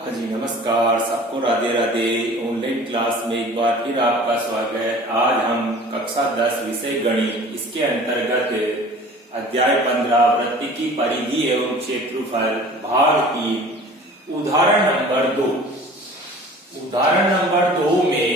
हाँ जी, नमस्कार सबको, राधे राधे। ऑनलाइन क्लास में एक बार फिर आपका स्वागत है। आज हम कक्षा 10 विषय गणित, इसके अंतर्गत अध्याय 15 वृत्त की परिधि एवं क्षेत्रफल भाग 3 उदाहरण नंबर 2। उदाहरण नंबर 2 में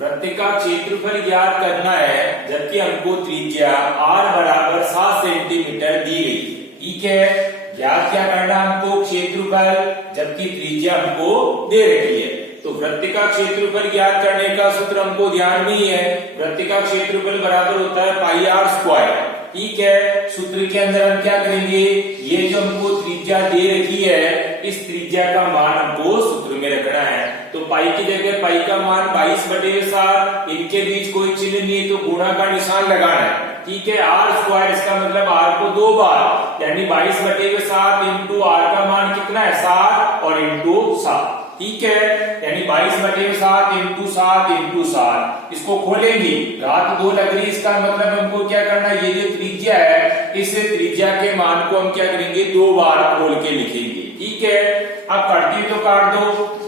वृत्त का क्षेत्रफल ज्ञात करना है, जबकि हमको त्रिज्या r बराबर 7 सेंटीमीटर दी गई। ठीक है, ज्ञात क्या करना हमको? क्षेत्रफल, जबकि त्रिज्या हमको दे रखी है। तो वृत्त का क्षेत्रफल ज्ञात करने का सूत्र हमको ध्यान नहीं है। वृत्त का क्षेत्रफल बराबर होता है पाई आर स्क्वायर। ठीक है, सूत्र के अंदर हम क्या करेंगे, ये जो हमको त्रिज्या दे रखी है, इस त्रिज्या का मान हमको सूत्र में रखना है। तो पाई की जगह पाई का मान 22/7, इनके बीच कोई चिन्ह नहीं है तो गुणा का निशान लगाना है। ठीक है, आर स्क्वायर, इसका मतलब आर को 2 बार, यानी 22/7 इंटू आर का मान कितना है 7 और इंटू 7। ठीक है, यानी 22/7 इंटू 7 इंटू 7। इसको खोलेंगे, घात 2 लग रही, इसका मतलब हमको क्या करना है, ये जो त्रिज्या है, इस त्रिज्या के मान को हम क्या करेंगे 2 बार खोल के लिखेंगे। ठीक है, अब काटती तो काट दो,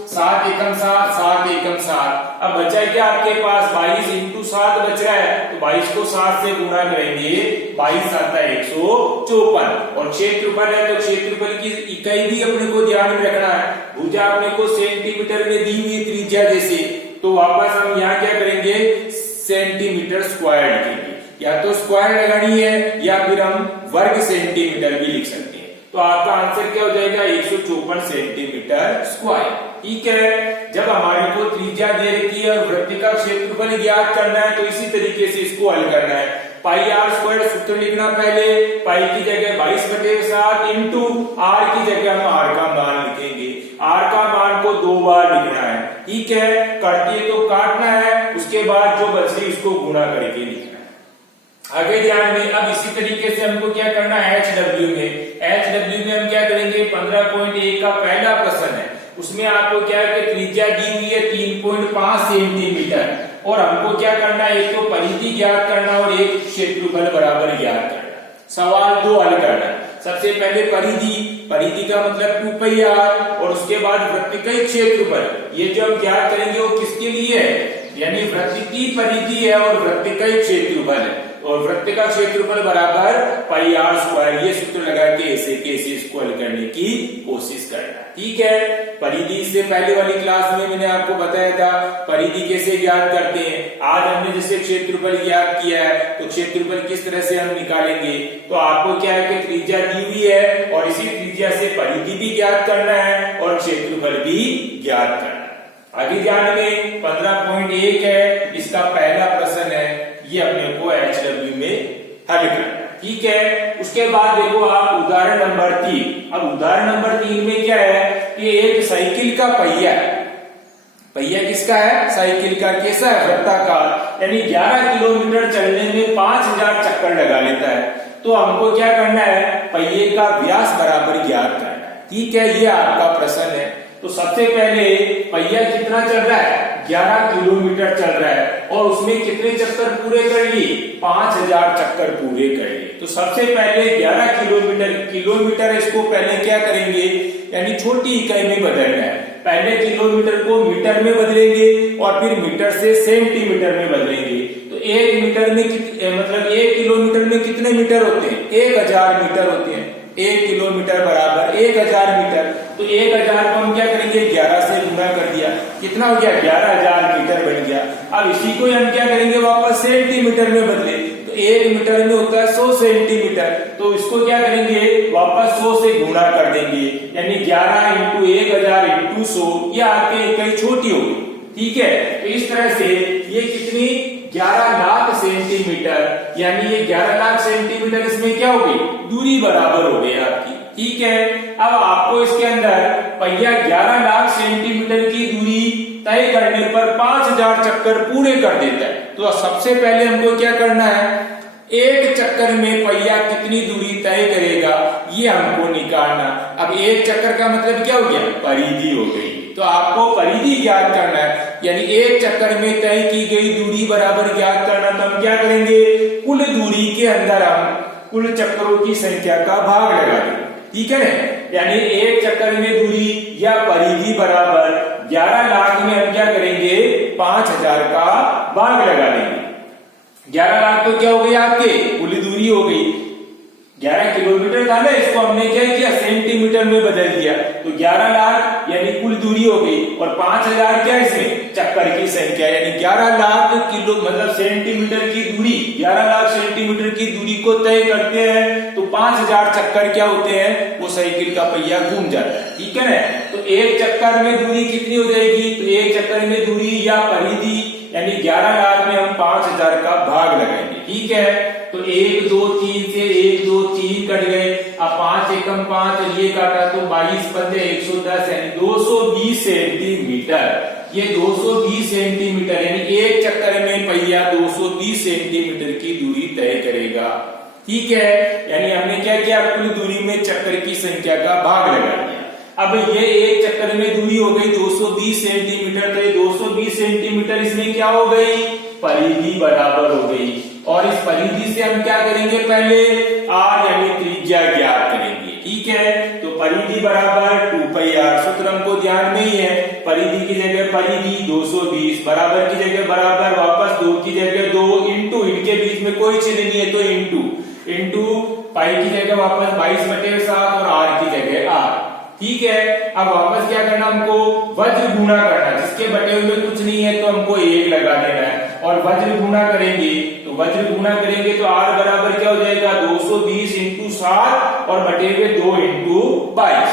7 एकम 7, 7 एकम 7। अब बचा क्या आपके पास 22 इंटू 7 बच रहा है, तो 22 को 7 से गुणा करेंगे, 22 7 154। और क्षेत्रफल है तो क्षेत्रफल की इकाई भी अपने को ध्यान में रखना है। भुजा अपने को सेंटीमीटर में दी हुई त्रिज्या जैसे, तो वापस हम यहाँ क्या करेंगे, सेंटीमीटर स्क्वायर लिखेंगे। या तो स्क्वायर लगानी है या फिर हम वर्ग सेंटीमीटर भी लिख सकते हैं। तो आपका आंसर क्या हो जाएगा 154 सेंटीमीटर स्क्वायर। ठीक है, जब हमारे को त्रिज्या दे रखी है और वृत्त का क्षेत्रफल ज्ञात करना है, तो इसी तरीके से इसको हल करना है। पाई आर स्क्वायर सूत्र लिखना, पहले पाई की जगह 22/7 इंटू आर की जगह हम आर का मान लिखेंगे। आर का मान को 2 बार लिखना है। ठीक है, काटिए तो काटना है, उसके बाद जो बच रही उसको गुणा करके लिखना है। आगे ध्यान में, अब इसी तरीके से हमको क्या करना है HW में हम क्या करेंगे, 15.1 का पहला प्रश्न है, उसमें आपको क्या है कि त्रिज्या दी हुई है 3.5 सेंटीमीटर और हमको क्या करना है, एक तो परिधि ज्ञात करना और एक क्षेत्रफल बराबर ज्ञात करना। सवाल 2 हल करना है। सबसे पहले परिधि का मतलब 2 पाई आर, और उसके बाद वृत्त का क्षेत्रफल, ये जो हम ज्ञात करेंगे वो किसके लिए है, यानी वृत्त की परिधि है और वृत्त का क्षेत्रफल है, और वृत्त का क्षेत्रफल बराबर पाई आर स्क्वायर। ये सूत्र लगा के ऐसे कैसे इसको हल करने की कोशिश करना। ठीक है, परिधि से पहले वाली क्लास में मैंने आपको बताया था परिधि कैसे ज्ञात करते हैं। आज हमने जैसे क्षेत्रफल ज्ञात किया है, तो क्षेत्रफल किस तरह से हम निकालेंगे। तो आपको क्या है कि त्रिज्या दी हुई है और इसी त्रिज्या से परिधि भी ज्ञात करना है और क्षेत्रफल भी ज्ञात करना है। आगे ध्यान में 15.1 है, इसका पहला प्रश्न है, ये अपने को HW में हल करना है। ठीक है, उसके बाद देखो आप उदाहरण नंबर 3। अब उदाहरण नंबर 3 में क्या है कि एक साइकिल का पहिया है। पहिया किसका है? साइकिल का। कैसा है? वृत्ताकार, यानी 11 किलोमीटर चलने में 5000 चक्कर लगा लेता है। तो हमको क्या करना है, पहिए का व्यास बराबर ज्ञात करना है। ठीक है, ये आपका प्रश्न है। तो सबसे पहले पहिया कितना चल रहा है, 11 किलोमीटर चल रहा है, और उसमें कितने चक्कर पूरे कर लिए, 5000 चक्कर पूरे कर लिए। तो सबसे पहले 11 किलोमीटर इसको पहले क्या करेंगे, यानी छोटी इकाई में बदलना है। पहले किलोमीटर को मीटर में बदलेंगे और फिर मीटर से सेंटीमीटर में बदलेंगे। तो 1 मीटर में मतलब 1 किलोमीटर में कितने मीटर होते हैं, 1000 मीटर होते हैं। 1 किलोमीटर बराबर 1000 मीटर। तो 1000 को हम क्या करेंगे, 11 से गुणा कर दिया, कितना हो गया, 11000 मीटर बन गया। अब इसी को हम क्या करेंगे, वापस सेंटीमीटर में बदले, तो 1 मीटर में होता है 100 सेंटीमीटर। तो इसको क्या करेंगे, वापस 100 से गुणा कर देंगे, यानी 11 इंटू 1000 इंटू 100, ये आपकी इकाई छोटी होगी। ठीक है, तो इस तरह से ये कितनी, 11 लाख सेंटीमीटर, यानी ये 11 लाख सेंटीमीटर इसमें क्या हो गई, दूरी बराबर हो गई आपकी। ठीक है, अब आपको इसके अंदर पहिया 11 लाख सेंटीमीटर की दूरी तय करने पर 5000 चक्कर पूरे कर देता है। तो सबसे पहले हमको क्या करना है, एक चक्कर में पहिया कितनी दूरी तय करेगा, ये हमको निकालना। अब एक चक्कर का मतलब क्या हो गया, परिधि हो गई। तो आपको परिधि ज्ञात करना है, यानी एक चक्कर में तय की गई दूरी बराबर ज्ञात करना। तो हम क्या करेंगे, कुल दूरी के अंदर हम कुल चक्करों की संख्या का भाग लगा देंगे। ठीक है, यानी एक चक्कर में दूरी या परिधि बराबर 11 लाख में हम क्या करेंगे 5000 का भाग लगा लेंगे। 11 लाख तो क्या हो गई आपके कुल दूरी हो गई, 11 किलोमीटर था ना, इसको हमने क्या किया सेंटीमीटर में बदल दिया, तो 11 लाख यानी कुल दूरी हो गई, और 5000 क्या इसमें चक्कर की संख्या, यानी 11 लाख किलो मतलब सेंटीमीटर की दूरी, 11 लाख सेंटीमीटर की दूरी को तय करते हैं तो 5000 चक्कर क्या होते हैं, वो साइकिल का पहिया घूम जाता है, ठीक है ना। तो एक चक्कर में दूरी कितनी हो जाएगी, तो एक चक्कर में दूरी या परिधि यानी 11 लाख में हम 5000 का भाग लगाएंगे, ठीक है। तो 1 2 3 से 1 2 3 कट गए, अब 5 एकम 5 और ये काटा तो 22 पंजे 110 यानी 220 सेंटीमीटर। ये 220 सेंटीमीटर यानी एक चक्कर में पहिया 220 सेंटीमीटर की दूरी तय करेगा, ठीक है। यानी हमने क्या किया कुल दूरी में चक्कर की संख्या का भाग लगा दिया। अब ये एक चक्कर में दूरी हो गई 220 सेंटीमीटर, तो ये 220 सेंटीमीटर इसमें क्या हो गई परिधि बराबर हो गई, और इस परिधि से हम क्या करेंगे पहले r यानी त्रिज्या ज्ञात करेंगे, ठीक है। तो परिधि बराबर 2πr, सूत्र हमको ध्यान में ही है, परिधि की जगह परिधि 220, बराबर की जगह बराबर, वापस 2 की जगह 2, इंटू इनके बीच में कोई चिन्ह नहीं है तो इंटू पाई की जगह वापस 22/7 और r की जगह r, ठीक है। अब वापस क्या करना हमको वज्र गुणा करना, जिसके बटे हुए कुछ नहीं है तो हमको 1 लगा देना है, और वज्र गुणा करेंगे तो r बराबर क्या हो जाएगा 220 इंटू 7 और बटे हुए 2 इंटू 22।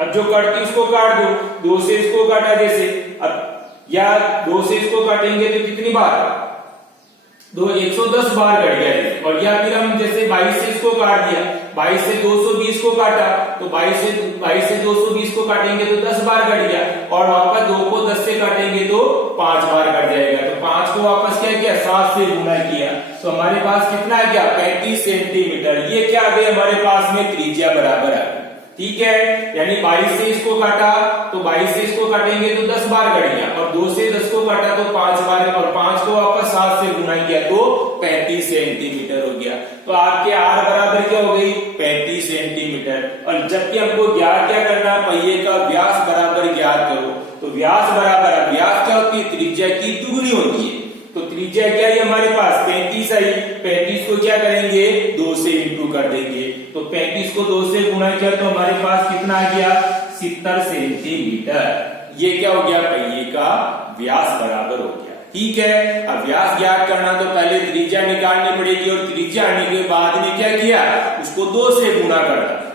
अब जो कटती उसको काट दो, 2 से इसको काटा जैसे, अब या 2 से इसको काटेंगे तो कितनी बार 110 बार कट गया, और या फिर हम जैसे 22 से इसको काट दिया, 22 से 220 को काटा तो 22 से 220 को काटेंगे तो 10 बार कट गया, और वापस 2 को 10 से काटेंगे तो 5 बार कट जाएगा, तो 5 को वापस क्या किया 7 से गुणा किया, तो हमारे पास कितना आ गया 35 सेंटीमीटर। ये क्या आ गया हमारे पास में त्रिज्या बराबर आ गई, ठीक है। यानी 22 से इसको काटा तो 22 से इसको काटेंगे तो 10 बार कट गया, और 2 से 10 को काटा तो 5 बार, और 5 को वापस 7 से गुणा किया तो 35 सेंटीमीटर हो गया। तो आपके r बराबर क्या हो गई 35 सेंटीमीटर। और जबकि हमको ज्ञात क्या करना, पहिए का व्यास बराबर ज्ञात करो, तो व्यास बराबर, व्यास क्या होती है त्रिज्या की दुगुनी होती है, तो त्रिज्या क्या है हमारे पास 35 आई, 35 को क्या करेंगे 2 से इंटू कर देंगे, तो 35 को 2 से गुणा किया तो हमारे पास कितना आ गया 70 सेंटीमीटर। ये क्या हो गया पहिए का व्यास बराबर हो गया, ठीक है। अब व्यास ज्ञात करना तो पहले त्रिज्या निकालनी पड़ेगी, और त्रिज्या आने के बाद में क्या किया उसको 2 से गुणा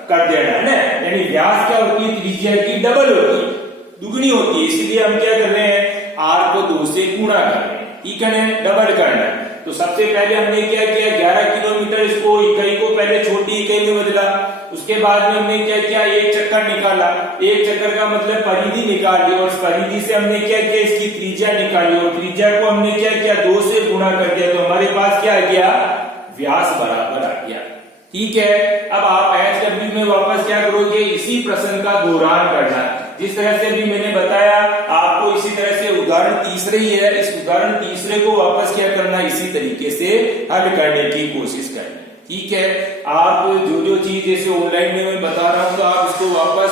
कर देना है ना, यानी व्यास क्या होती है त्रिज्या की डबल होती है, दुगनी होती है, इसलिए हम क्या कर रहे हैं r को 2 से गुणा कर रहे हैं, ठीक है ना, डबल करना है। तो सबसे पहले हमने क्या किया 11 किलोमीटर इसको इकाई को पहले छोटी इकाई में बदला, उसके बाद में हमने क्या किया एक चक्कर निकाला, एक चक्कर का मतलब परिधि निकाल ली, और परिधि से हमने क्या किया इसकी त्रिज्या निकाली, और त्रिज्या को हमने क्या किया 2 से गुणा कर दिया, तो हमारे पास क्या आ गया व्यास बराबर आ गया, ठीक है। अब आप HW में वापस क्या करोगे इसी प्रश्न का दोहरान करना, जिस तरह से भी मैंने बताया आपको इसी तरह से उदाहरण तीसरे ही है, इस उदाहरण तीसरे को वापस क्या करना इसी तरीके से हल करने की कोशिश करना, ठीक है। आप जो चीज जैसे ऑनलाइन में मैं बता रहा हूँ तो आप इसको वापस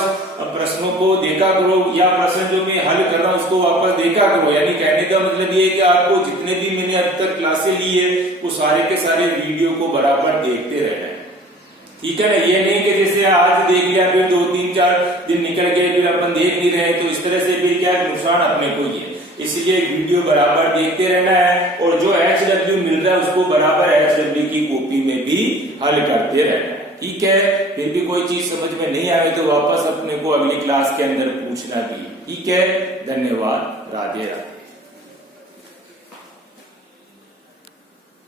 प्रश्नों को देखा करो, या प्रश्न जो मैं हल कर रहा हूँ उसको वापस देखा करो, यानी कहने का मतलब ये है कि आपको जितने भी मैंने अब तक क्लासे ली है वो सारे के सारे वीडियो को बराबर देखते रहना है, ठीक है ना। ये नहीं कि जैसे आज देख लिया फिर 2-3-4 दिन निकल गए फिर अपन देख नहीं रहे, तो इस तरह से फिर क्या नुकसान अपने को ही है, इसलिए वीडियो बराबर देखते रहना है, और जो HW मिल रहा है उसको बराबर HW की कॉपी में भी हल करते रहना है, ठीक है। फिर भी कोई चीज समझ में नहीं आए तो वापस अपने को अगली क्लास के अंदर पूछना भी, ठीक है। धन्यवाद, राधे राधे।